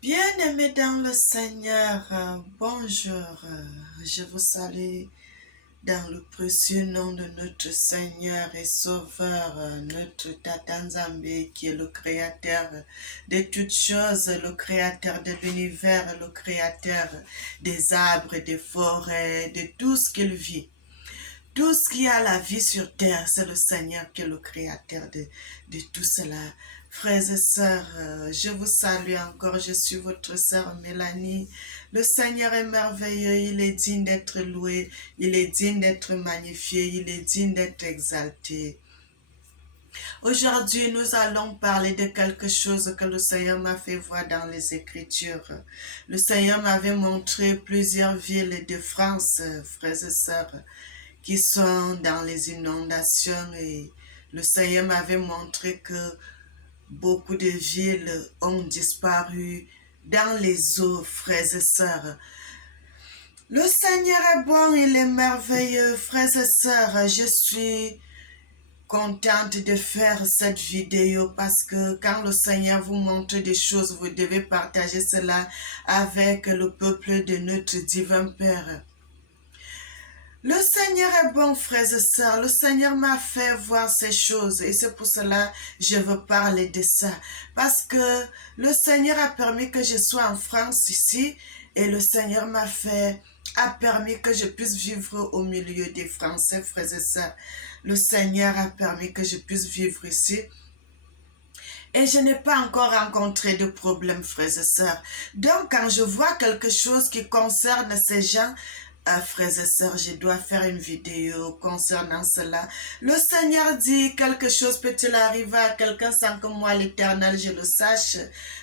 Bien-aimés dans le Seigneur, bonjour. Je vous salue dans le précieux nom de notre Seigneur et Sauveur, notre Tata Nzambe, qui est le Créateur de toutes choses, le Créateur de l'univers, le Créateur des arbres, des forêts, de tout ce qu'il vit. Tout ce qui a la vie sur terre, c'est le Seigneur qui est le créateur de tout cela. Frères et sœurs, je vous salue encore, je suis votre sœur Mélanie. Le Seigneur est merveilleux, il est digne d'être loué, il est digne d'être magnifié, il est digne d'être exalté. Aujourd'hui, nous allons parler de quelque chose que le Seigneur m'a fait voir dans les Écritures. Le Seigneur m'avait montré plusieurs villes de France, frères et sœurs, qui sont dans les inondations et le Seigneur m'avait montré que beaucoup de villes ont disparu dans les eaux, frères et sœurs. Le Seigneur est bon, il est merveilleux, frères et sœurs. Je suis contente de faire cette vidéo parce que quand le Seigneur vous montre des choses, vous devez partager cela avec le peuple de notre divin Père. Le Seigneur est bon, frères et sœurs. Le Seigneur m'a fait voir ces choses et c'est pour cela que je veux parler de ça. Parce que le Seigneur a permis que je sois en France ici et le Seigneur a permis que je puisse vivre au milieu des Français, frères et sœurs. Le Seigneur a permis que je puisse vivre ici. Et je n'ai pas encore rencontré de problème, frères et sœurs. Donc, quand je vois quelque chose qui concerne ces gens, frères et sœurs, je dois faire une vidéo concernant cela. Le Seigneur dit quelque chose peut-il arriver à quelqu'un sans que moi, l'Éternel, je le sache,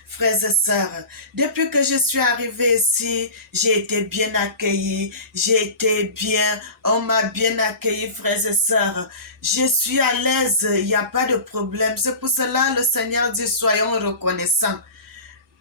frères et sœurs. Depuis que je suis arrivée ici, j'ai été bien accueillie, j'ai été bien, on m'a bien accueilli, frères et sœurs. Je suis à l'aise, il n'y a pas de problème. C'est pour cela le Seigneur dit soyons reconnaissants.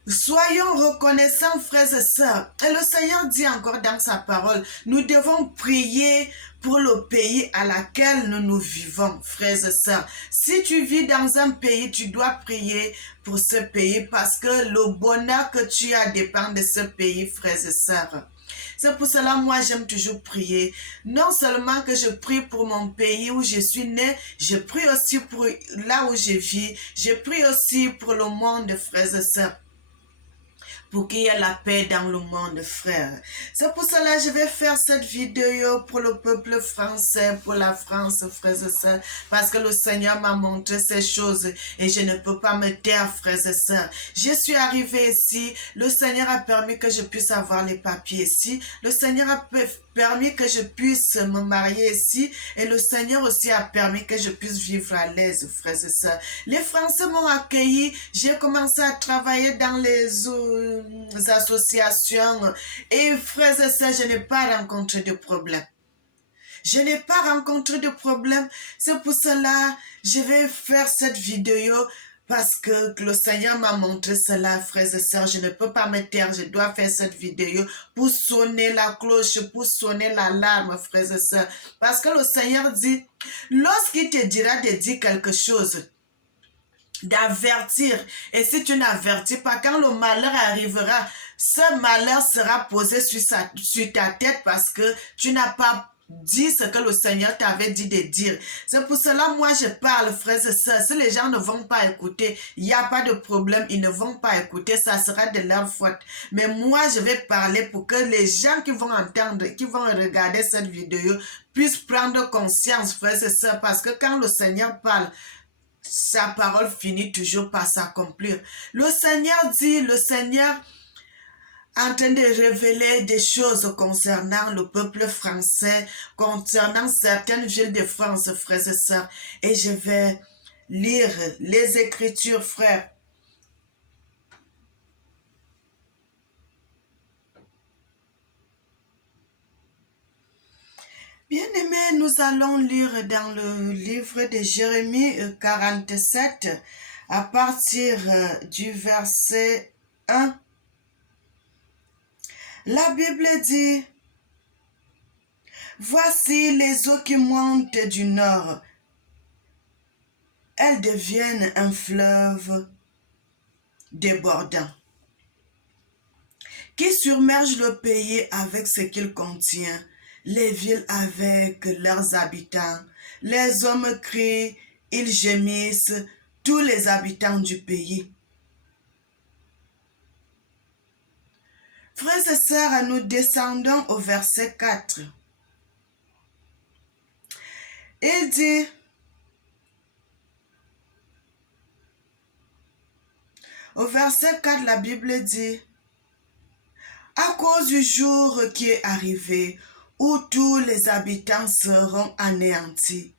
Soyons reconnaissants, frères et sœurs. Et le Seigneur dit encore dans sa parole, nous devons prier pour le pays à laquelle nous vivons, frères et sœurs. Si tu vis dans un pays, tu dois prier pour ce pays parce que le bonheur que tu as dépend de ce pays, frères et sœurs. C'est pour cela, moi, j'aime toujours prier. Non seulement que je prie pour mon pays où je suis né, je prie aussi pour là où je vis. Je prie aussi pour le monde, frères et sœurs, pour qu'il y ait la paix dans le monde, frère. C'est pour cela que je vais faire cette vidéo pour le peuple français, pour la France, frères et sœurs, parce que le Seigneur m'a montré ces choses et je ne peux pas me taire, frères et sœurs. Je suis arrivée ici, le Seigneur a permis que je puisse avoir les papiers ici, le Seigneur a permis que je puisse me marier ici et le Seigneur aussi a permis que je puisse vivre à l'aise, frères et sœurs. Les Français m'ont accueilli, j'ai commencé à travailler dans les associations et frères et sœurs, je n'ai pas rencontré de problème. Je n'ai pas rencontré de problème. C'est pour cela que je vais faire cette vidéo parce que le Seigneur m'a montré cela, frères et sœurs. Je ne peux pas me taire. Je dois faire cette vidéo pour sonner la cloche, pour sonner l'alarme, frères et sœurs. Parce que le Seigneur dit, lorsqu'il te dira de dire quelque chose, d'avertir. Et si tu n'avertis pas, quand le malheur arrivera, ce malheur sera posé sur ta tête parce que tu n'as pas dit ce que le Seigneur t'avait dit de dire. C'est pour cela, moi, je parle, frères et sœurs. Si les gens ne vont pas écouter, il n'y a pas de problème. Ils ne vont pas écouter. Ça sera de leur faute. Mais moi, je vais parler pour que les gens qui vont entendre, qui vont regarder cette vidéo, puissent prendre conscience, frères et sœurs. Parce que quand le Seigneur parle, sa parole finit toujours par s'accomplir. Le Seigneur dit, le Seigneur en train de révéler des choses concernant le peuple français, concernant certaines villes de France, frères et sœurs. Et je vais lire les Écritures, frères. Bien-aimés, nous allons lire dans le livre de Jérémie 47, à partir du verset 1. La Bible dit, voici les eaux qui montent du nord. Elles deviennent un fleuve débordant. qui submerge le pays avec ce qu'il contient, les villes avec leurs habitants. Les hommes crient, ils gémissent, tous les habitants du pays. Frères et sœurs, nous descendons au verset 4. Il dit, au verset 4, la Bible dit, à cause du jour qui est arrivé, où tous les habitants seront anéantis.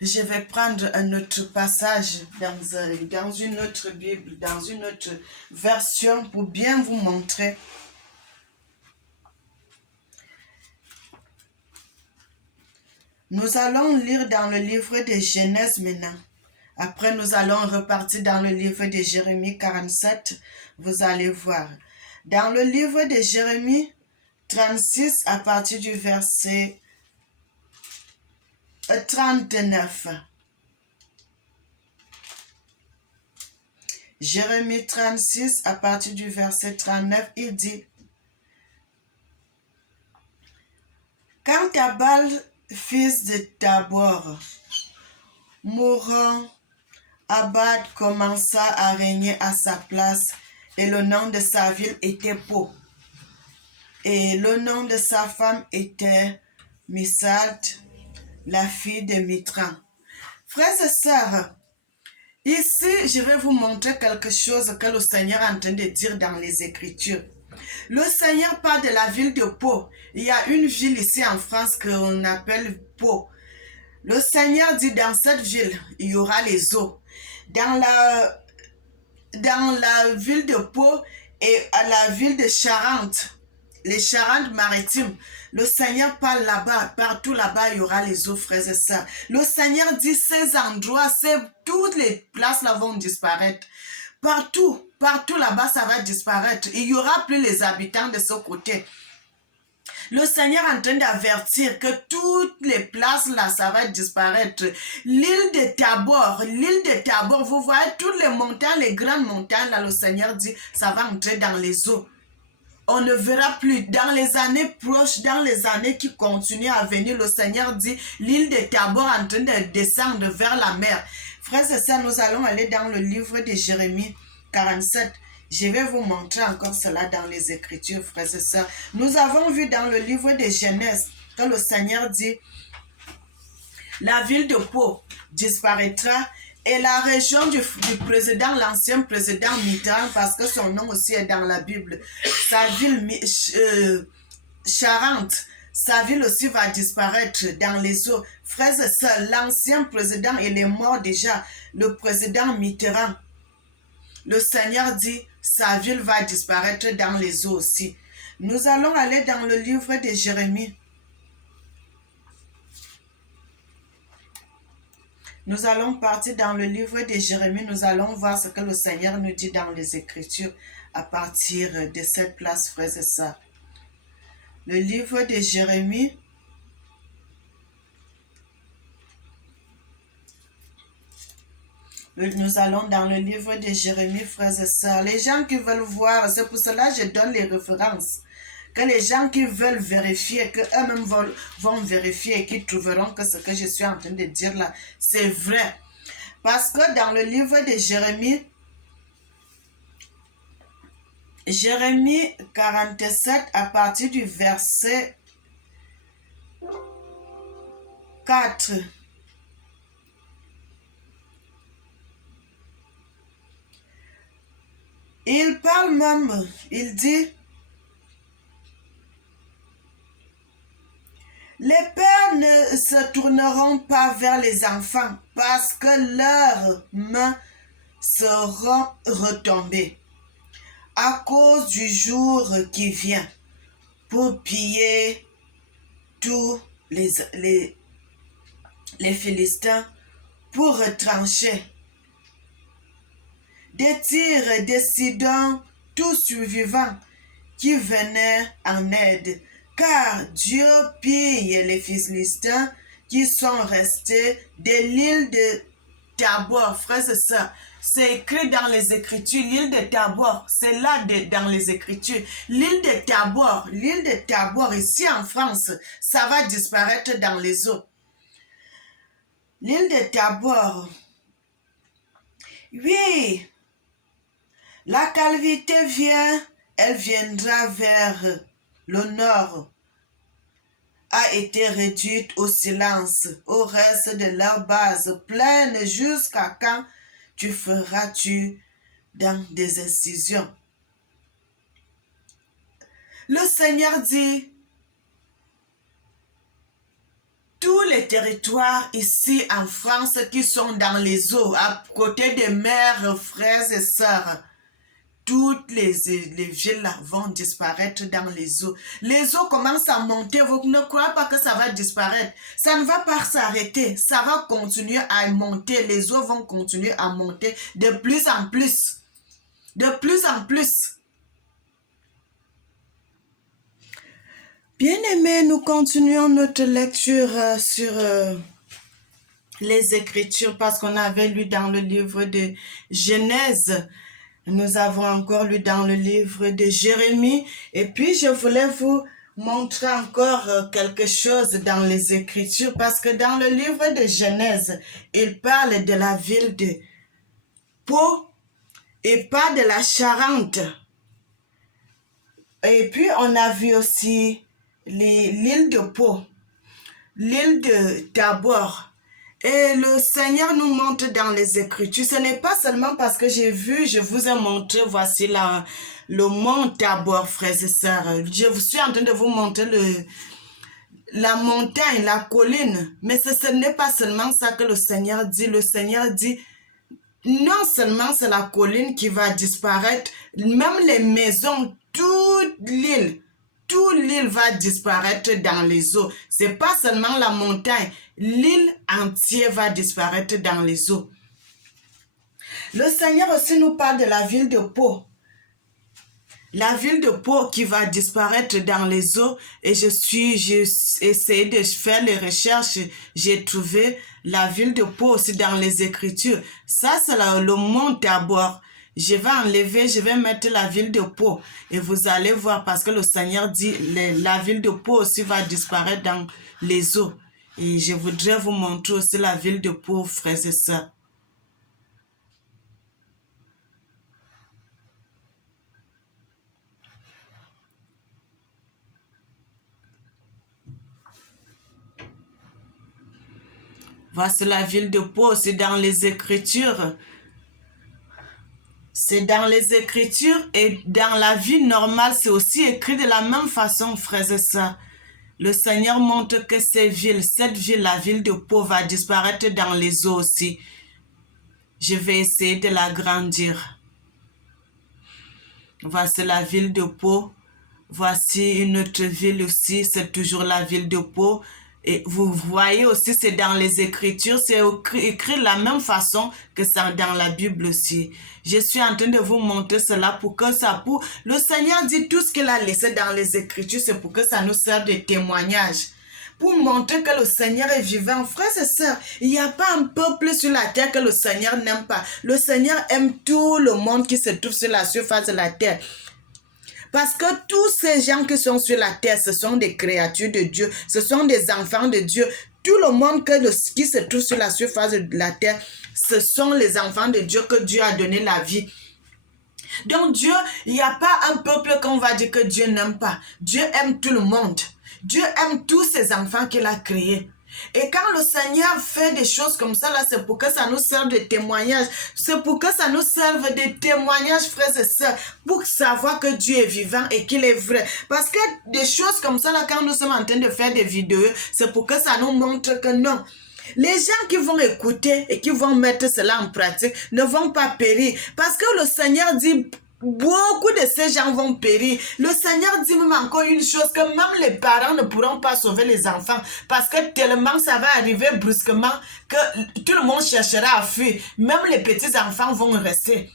Je vais prendre un autre passage dans une autre Bible, dans une autre version pour bien vous montrer. Nous allons lire dans le livre de Genèse maintenant. Après, nous allons repartir dans le livre de Jérémie 47. Vous allez voir. Dans le livre de Jérémie 36, à partir du verset 39. Jérémie 36, à partir du verset 39, il dit, « Quand Tabal, fils de Tabor, mourant, Abad commença à régner à sa place, et le nom de sa ville était Po. Et le nom de sa femme était Misalt, la fille de Mitran. » Frères et sœurs, ici, je vais vous montrer quelque chose que le Seigneur est en train de dire dans les Écritures. Le Seigneur parle de la ville de Pau. Il y a une ville ici en France qu'on appelle Pau. Le Seigneur dit dans cette ville, il y aura les eaux. Dans la ville de Pau et à la ville de Charente, les Charentes-Maritimes, le Seigneur parle là-bas, partout là-bas, il y aura les eaux, frères et sœurs. Le Seigneur dit ces endroits, toutes les places là vont disparaître. Partout là-bas, ça va disparaître. Il n'y aura plus les habitants de ce côté. Le Seigneur est en train d'avertir que toutes les places là, ça va disparaître. L'île de Tabor, vous voyez toutes les montagnes, les grandes montagnes là, le Seigneur dit, ça va entrer dans les eaux. On ne verra plus. Dans les années proches, dans les années qui continuent à venir, le Seigneur dit, l'île de Tabor est en train de descendre vers la mer. Frères et sœurs, nous allons aller dans le livre de Jérémie 47. Je vais vous montrer encore cela dans les Écritures, frères et sœurs. Nous avons vu dans le livre de Genèse que le Seigneur dit, la ville de Pau disparaîtra et la région du président, l'ancien président Mitterrand, parce que son nom aussi est dans la Bible, sa ville Charente, sa ville aussi va disparaître dans les eaux. Frères et sœurs, l'ancien président, il est mort déjà, le président Mitterrand. Le Seigneur dit, sa ville va disparaître dans les eaux aussi. Nous allons aller dans le livre de Jérémie. Nous allons partir dans le livre de Jérémie. Nous allons voir ce que le Seigneur nous dit dans les Écritures à partir de cette place, frères et sœurs. Le livre de Jérémie. Nous allons dans le livre de Jérémie, frères et sœurs. Les gens qui veulent voir, c'est pour cela que je donne les références. Que les gens qui veulent vérifier, qu'eux-mêmes vont vérifier et qui trouveront que ce que je suis en train de dire là, c'est vrai. Parce que dans le livre de Jérémie, Jérémie 47, à partir du verset 4, il parle même, il dit, les pères ne se tourneront pas vers les enfants parce que leurs mains seront retombées à cause du jour qui vient pour piller tous les Philistins, pour retrancher des Tyr, des Sidon, tout survivants qui venaient en aide, car Dieu pille les Philistins qui sont restés de l'île de Tabor. Frères et sœurs, c'est écrit dans les Écritures, l'île de Tabor, c'est là dans les Écritures. L'île de Tabor, ici en France, ça va disparaître dans les eaux. L'île de Tabor, oui, la calamité vient, elle viendra vers le nord, a été réduite au silence, au reste de leur base pleine jusqu'à quand tu feras-tu dans des incisions. Le Seigneur dit, tous les territoires ici en France qui sont dans les eaux, à côté des mers, frères et sœurs, toutes les villes vont disparaître dans les eaux. Les eaux commencent à monter. Vous ne croyez pas que ça va disparaître. Ça ne va pas s'arrêter. Ça va continuer à monter. Les eaux vont continuer à monter de plus en plus. De plus en plus. Bien-aimés, nous continuons notre lecture sur les Écritures parce qu'on avait lu dans le livre de Genèse. Nous avons encore lu dans le livre de Jérémie. Et puis, je voulais vous montrer encore quelque chose dans les Écritures parce que dans le livre de Genèse, il parle de la ville de Pau et pas de la Charente. Et puis, on a vu aussi l'île de Pau, l'île de Tabor. Et le Seigneur nous montre dans les Écritures, ce n'est pas seulement parce que j'ai vu, je vous ai montré, voici le mont Tabor, frères et sœurs. Je suis en train de vous montrer la montagne, la colline. Mais ce n'est pas seulement ça que le Seigneur dit. Le Seigneur dit, non seulement c'est la colline qui va disparaître, même les maisons, toute l'île va disparaître dans les eaux. C'est pas seulement la montagne, l'île entière va disparaître dans les eaux. Le Seigneur aussi nous parle de la ville de Pau. La ville de Pau qui va disparaître dans les eaux et j'ai essayé de faire les recherches, j'ai trouvé la ville de Pau aussi dans les Écritures. Ça, c'est le mont Tabor. Je vais enlever, je vais mettre la ville de Pau et vous allez voir parce que le Seigneur dit la ville de Pau aussi va disparaître dans les eaux. Et je voudrais vous montrer aussi la ville de Pau, frères et sœurs. Voici la ville de Pau, c'est dans les Écritures. C'est dans les Écritures et dans la vie normale, c'est aussi écrit de la même façon, frères et sœurs. Le Seigneur montre que cette ville, la ville de Pau, va disparaître dans les eaux aussi. Je vais essayer de l'agrandir. Voici la ville de Pau. Voici une autre ville aussi, c'est toujours la ville de Pau. Et vous voyez aussi, c'est dans les Écritures, c'est écrit de la même façon que c'est dans la Bible aussi. Je suis en train de vous montrer cela pour que le Seigneur dit tout ce qu'il a laissé dans les Écritures, c'est pour que ça nous serve de témoignage. Pour montrer que le Seigneur est vivant. Frères et sœurs, il n'y a pas un peuple sur la terre que le Seigneur n'aime pas. Le Seigneur aime tout le monde qui se trouve sur la surface de la terre. Parce que tous ces gens qui sont sur la terre, ce sont des créatures de Dieu, ce sont des enfants de Dieu. Tout le monde qui se trouve sur la surface de la terre, ce sont les enfants de Dieu que Dieu a donné la vie. Donc Dieu, il n'y a pas un peuple qu'on va dire que Dieu n'aime pas. Dieu aime tout le monde. Dieu aime tous ses enfants qu'il a créés. Et quand le Seigneur fait des choses comme ça, là, c'est pour que ça nous serve de témoignage. C'est pour que ça nous serve de témoignage, frères et sœurs, pour savoir que Dieu est vivant et qu'il est vrai. Parce que des choses comme ça, là, quand nous sommes en train de faire des vidéos, c'est pour que ça nous montre que non. Les gens qui vont écouter et qui vont mettre cela en pratique ne vont pas périr. Parce que le Seigneur dit... Beaucoup de ces gens vont périr. Le Seigneur dit même encore une chose, que même les parents ne pourront pas sauver les enfants parce que tellement ça va arriver brusquement que tout le monde cherchera à fuir. Même les petits enfants vont rester.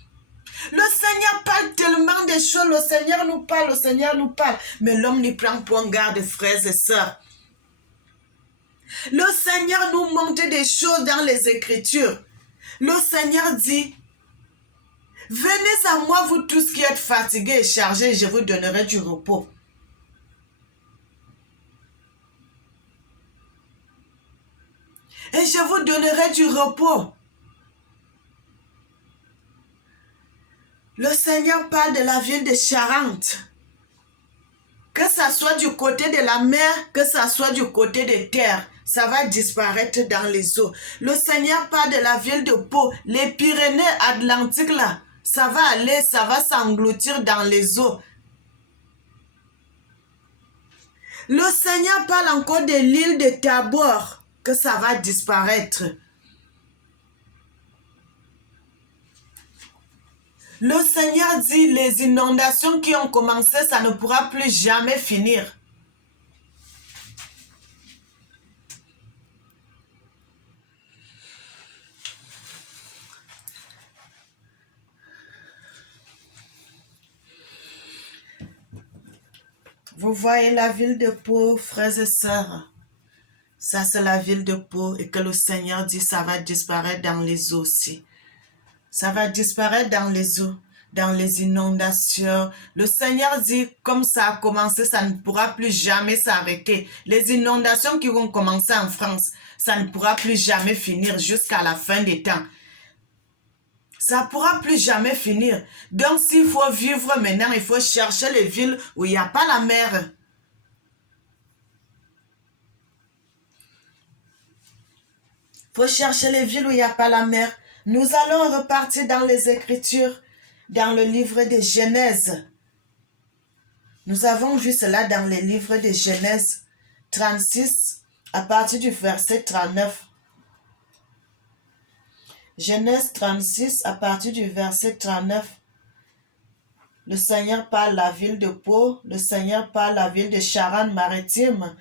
Le Seigneur parle tellement de choses. Le Seigneur nous parle. Mais l'homme n'y prend point garde, frères et sœurs. Le Seigneur nous montre des choses dans les Écritures. Le Seigneur dit, Venez à moi, vous tous qui êtes fatigués et chargés, je vous donnerai du repos. Et je vous donnerai du repos. Le Seigneur parle de la ville de Charente. Que ça soit du côté de la mer, que ça soit du côté des terres, ça va disparaître dans les eaux. Le Seigneur parle de la ville de Pau. Les Pyrénées Atlantiques, là, ça va aller, ça va s'engloutir dans les eaux. Le Seigneur parle encore de l'île de Tabor, que ça va disparaître. Le Seigneur dit, les inondations qui ont commencé, ça ne pourra plus jamais finir. Vous voyez la ville de Pau, frères et sœurs. Ça, c'est la ville de Pau et que le Seigneur dit, ça va disparaître dans les eaux aussi. Ça va disparaître dans les eaux, dans les inondations. Le Seigneur dit, comme ça a commencé, ça ne pourra plus jamais s'arrêter. Les inondations qui vont commencer en France, ça ne pourra plus jamais finir jusqu'à la fin des temps. Ça ne pourra plus jamais finir. Donc, s'il faut vivre maintenant, il faut chercher les villes où il n'y a pas la mer. Il faut chercher les villes où il n'y a pas la mer. Nous allons repartir dans les Écritures, dans le livre de Genèse. Nous avons vu cela dans le livre de Genèse 36, à partir du verset 39. Genèse 36, à partir du verset 39. Le Seigneur parle la ville de Pau, le Seigneur parle la ville de Charente-Maritime.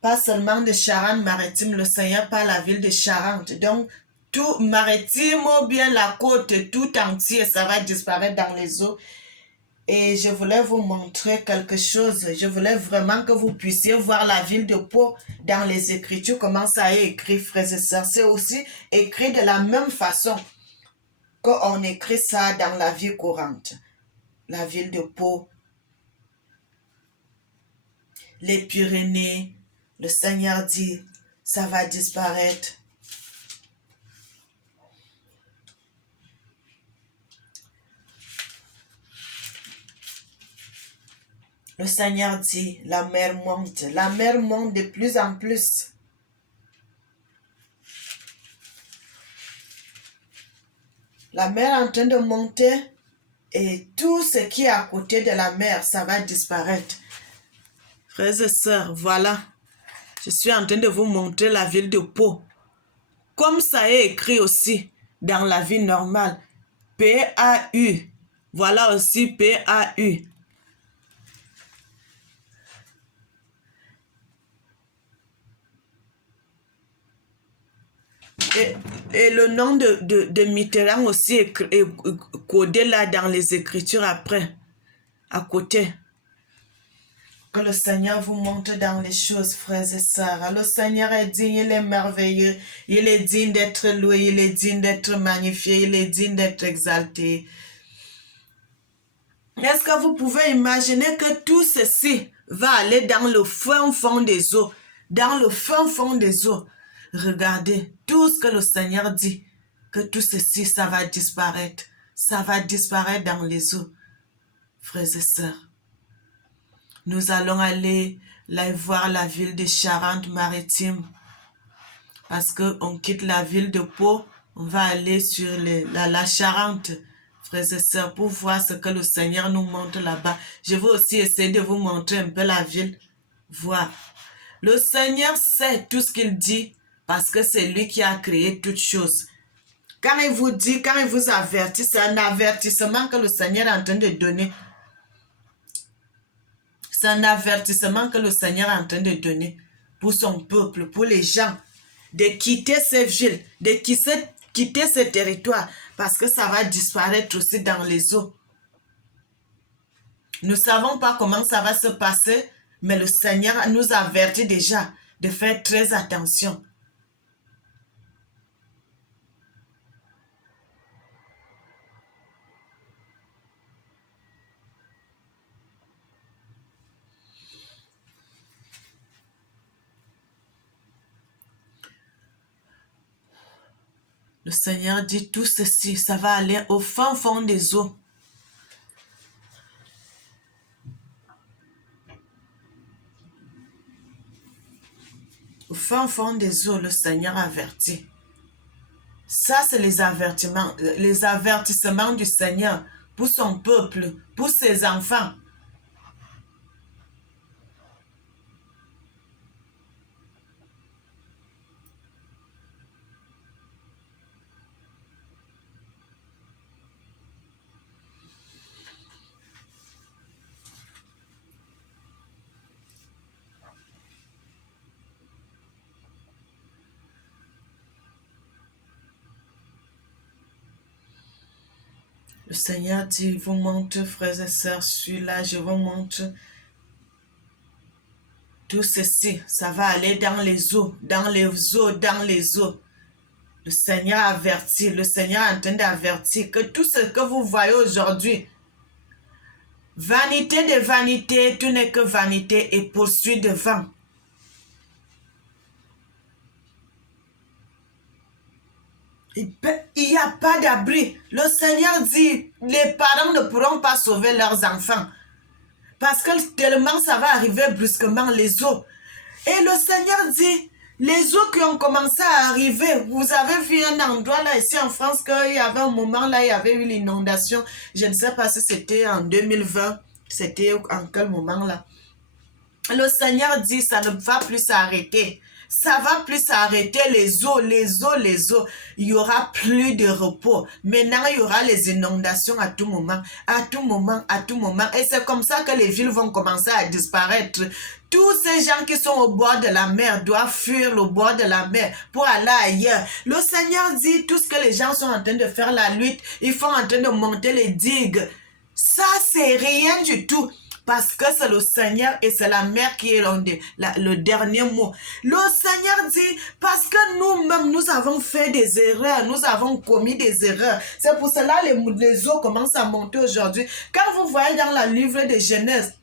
Pas seulement de Charente-Maritime, le Seigneur parle la ville de Charente. Donc, tout maritime ou bien la côte tout entier, ça va disparaître dans les eaux. Et je voulais vous montrer quelque chose. Je voulais vraiment que vous puissiez voir la ville de Pau dans les Écritures, comment ça est écrit, frères et sœurs. C'est aussi écrit de la même façon qu'on écrit ça dans la vie courante. La ville de Pau, les Pyrénées, le Seigneur dit, ça va disparaître. Le Seigneur dit, la mer monte de plus en plus. La mer est en train de monter et tout ce qui est à côté de la mer, ça va disparaître. Frères et sœurs, voilà, je suis en train de vous montrer la ville de Pau. Comme ça est écrit aussi dans la vie normale, P-A-U. Voilà aussi P-A-U. Et le nom de Mitterrand aussi est codé là dans les Écritures après, à côté. Que le Seigneur vous montre dans les choses, frères et sœurs. Le Seigneur est digne, il est merveilleux, il est digne d'être loué, il est digne d'être magnifié, il est digne d'être exalté. Est-ce que vous pouvez imaginer que tout ceci va aller dans le fin fond des eaux, dans le fin fond des eaux? Regardez tout ce que le Seigneur dit, que tout ceci, ça va disparaître dans les eaux, frères et sœurs. Nous allons aller là voir la ville de Charente-Maritime, parce qu'on quitte la ville de Pau, on va aller sur la Charente, frères et sœurs, pour voir ce que le Seigneur nous montre là-bas. Je vais aussi essayer de vous montrer un peu la ville, voir. Le Seigneur sait tout ce qu'il dit, parce que c'est lui qui a créé toutes choses. Quand il vous dit, quand il vous avertit, c'est un avertissement que le Seigneur est en train de donner. C'est un avertissement que le Seigneur est en train de donner pour son peuple, pour les gens, de quitter ces villes, de quitter ces territoires, parce que ça va disparaître aussi dans les eaux. Nous ne savons pas comment ça va se passer, mais le Seigneur nous avertit déjà de faire très attention. Le Seigneur dit tout ceci, ça va aller au fin fond des eaux. Au fin fond des eaux, le Seigneur avertit. Ça, c'est les avertissements du Seigneur pour son peuple, pour ses enfants. Le Seigneur dit, il vous montre, frères et sœurs, celui-là, je vous montre tout ceci. Ça va aller dans les eaux, dans les eaux, dans les eaux. Le Seigneur avertit, le Seigneur est en train d'avertir que tout ce que vous voyez aujourd'hui, vanité de vanité, tout n'est que vanité et poursuit devant. Il n'y a pas d'abri. Le Seigneur dit, les parents ne pourront pas sauver leurs enfants. Parce que tellement ça va arriver brusquement, les eaux. Et le Seigneur dit, les eaux qui ont commencé à arriver, vous avez vu un endroit là, ici en France, qu'il y avait un moment là, il y avait eu l'inondation. Je ne sais pas si c'était en 2020, c'était en quel moment là. Le Seigneur dit, ça ne va plus s'arrêter. Ça va plus s'arrêter, les eaux, les eaux, les eaux. Il y aura plus de repos. Maintenant, il y aura les inondations à tout moment, à tout moment, à tout moment. Et c'est comme ça que les villes vont commencer à disparaître. Tous ces gens qui sont au bord de la mer doivent fuir le bord de la mer pour aller ailleurs. Le Seigneur dit, tout ce que les gens sont en train de faire la lutte, ils sont en train de monter les digues. Ça, c'est rien du tout. Parce que c'est le Seigneur et c'est la mer qui est le dernier mot. Le Seigneur dit, parce que nous-mêmes, nous avons fait des erreurs, nous avons commis des erreurs. C'est pour cela que les eaux commencent à monter aujourd'hui. Quand vous voyez dans le livre de Genèse,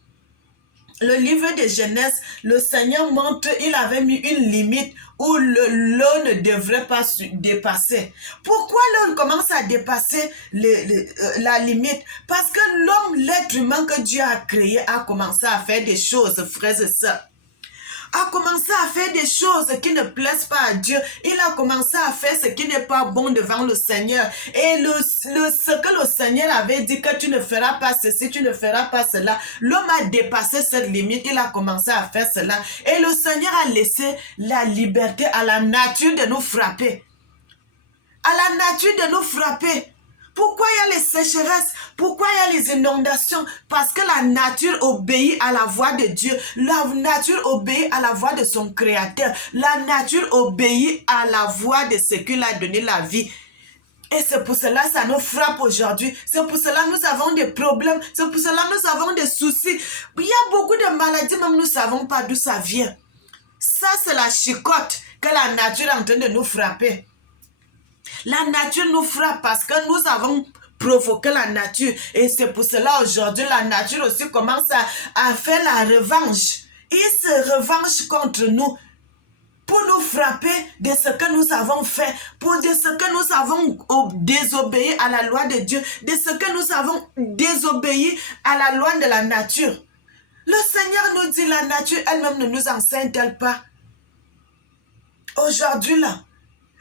le livre de Genèse, le Seigneur montre, il avait mis une limite où l'eau ne devrait pas dépasser. Pourquoi l'eau commence à dépasser la limite? Parce que l'homme, l'être humain que Dieu a créé, a commencé à faire des choses, frères et sœurs. A commencé à faire des choses qui ne plaisent pas à Dieu. Il a commencé à faire ce qui n'est pas bon devant le Seigneur. Et ce que le Seigneur avait dit que tu ne feras pas ceci, tu ne feras pas cela. L'homme a dépassé cette limite. Il a commencé à faire cela. Et le Seigneur a laissé la liberté à la nature de nous frapper. À la nature de nous frapper. Pourquoi il y a les sécheresses? Pourquoi il y a les inondations? Parce que la nature obéit à la voix de Dieu. La nature obéit à la voix de son Créateur. La nature obéit à la voix de ce qui lui a donné la vie. Et c'est pour cela que ça nous frappe aujourd'hui. C'est pour cela que nous avons des problèmes. C'est pour cela que nous avons des soucis. Il y a beaucoup de maladies, même nous ne savons pas d'où ça vient. Ça, c'est la chicotte que la nature est en train de nous frapper. La nature nous frappe parce que nous avons provoqué la nature. Et c'est pour cela aujourd'hui, la nature aussi commence à faire la revanche. Il se revanche contre nous pour nous frapper de ce que nous avons fait, pour de ce que nous avons désobéi à la loi de Dieu, de ce que nous avons désobéi à la loi de la nature. Le Seigneur nous dit, la nature elle-même ne nous enseigne-t-elle pas? Aujourd'hui là,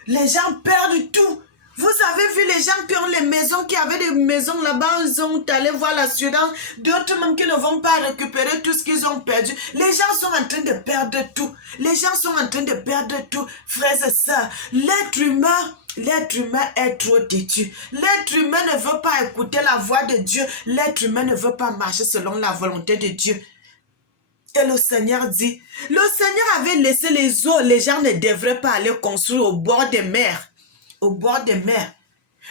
les gens perdent tout. Vous avez vu les gens qui ont les maisons, qui avaient des maisons là-bas, ils sont allés voir l'assurance. D'autres même qui ne vont pas récupérer tout ce qu'ils ont perdu. Les gens sont en train de perdre tout. Les gens sont en train de perdre tout. Frères et sœurs, l'être humain est trop têtu. L'être humain ne veut pas écouter la voix de Dieu. L'être humain ne veut pas marcher selon la volonté de Dieu. Et le Seigneur dit, le Seigneur avait laissé les eaux, les gens ne devraient pas aller construire au bord des mers. Au bord des mers.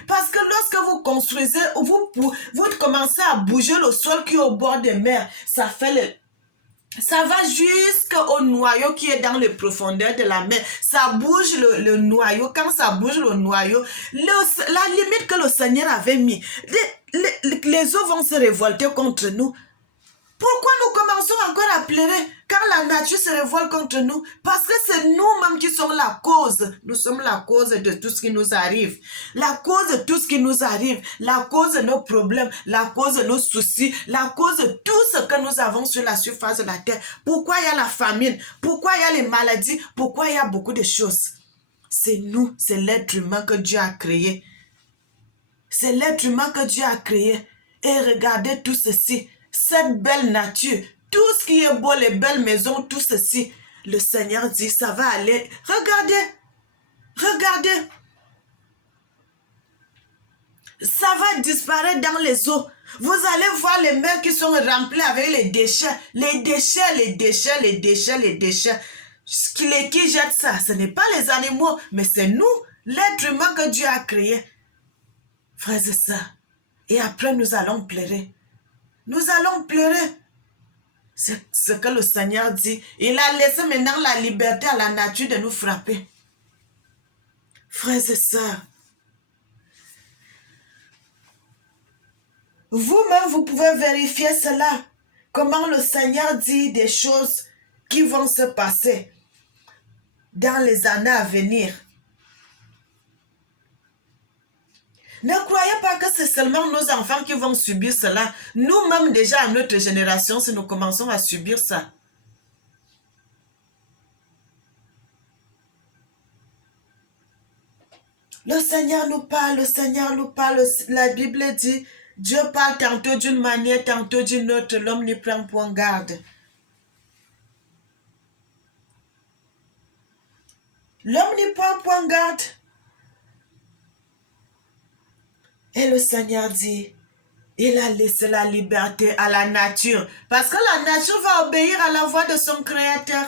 Parce que lorsque vous construisez, vous commencez à bouger le sol qui est au bord des mers. Ça va jusqu'au noyau qui est dans les profondeurs de la mer. Ça bouge le noyau. Quand ça bouge le noyau, la limite que le Seigneur avait mis, les eaux vont se révolter contre nous. Pourquoi nous commençons encore à pleurer quand la nature se révolte contre nous, parce que c'est nous-mêmes qui sommes la cause. Nous sommes la cause de tout ce qui nous arrive. La cause de tout ce qui nous arrive, la cause de nos problèmes, la cause de nos soucis, la cause de tout ce que nous avons sur la surface de la terre. Pourquoi il y a la famine? Pourquoi il y a les maladies? Pourquoi il y a beaucoup de choses? C'est nous, c'est l'être humain que Dieu a créé. C'est l'être humain que Dieu a créé. Et regardez tout ceci, cette belle nature, tout ce qui est beau, les belles maisons, tout ceci. Le Seigneur dit, ça va aller. Regardez, regardez. Ça va disparaître dans les eaux. Vous allez voir les mers qui sont remplies avec les déchets. Les déchets, les déchets, les déchets, les déchets. Qui jette ça? Ce n'est pas les animaux, mais c'est nous, l'être humain que Dieu a créé. Frères et sœurs. Et après, nous allons pleurer. Nous allons pleurer. C'est ce que le Seigneur dit. Il a laissé maintenant la liberté à la nature de nous frapper. Frères et sœurs, vous-même, vous pouvez vérifier cela. Comment le Seigneur dit des choses qui vont se passer dans les années à venir. Ne croyez pas que c'est seulement nos enfants qui vont subir cela. Nous-mêmes déjà à notre génération, si nous commençons à subir ça. Le Seigneur nous parle, le Seigneur nous parle. La Bible dit, Dieu parle tantôt d'une manière, tantôt d'une autre. L'homme n'y prend point garde. L'homme n'y prend point garde. Et le Seigneur dit, il a laissé la liberté à la nature. Parce que la nature va obéir à la voix de son Créateur.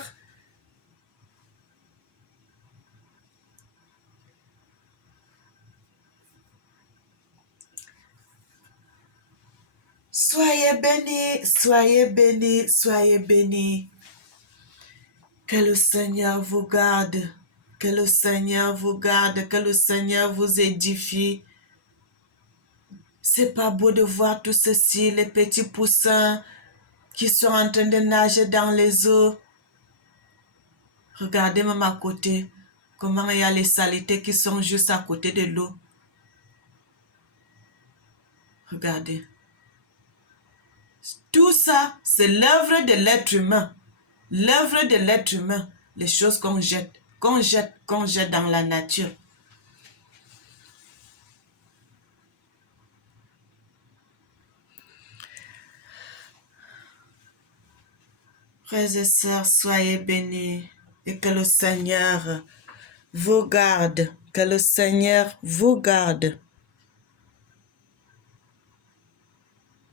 Soyez bénis, soyez bénis, soyez bénis. Que le Seigneur vous garde, que le Seigneur vous garde, que le Seigneur vous édifie. C'est pas beau de voir tout ceci, les petits poussins qui sont en train de nager dans les eaux. Regardez même à côté, comment il y a les saletés qui sont juste à côté de l'eau. Regardez. Tout ça, c'est l'œuvre de l'être humain. L'œuvre de l'être humain. Les choses qu'on jette dans la nature. Frères et sœurs, soyez bénis et que le Seigneur vous garde. Que le Seigneur vous garde.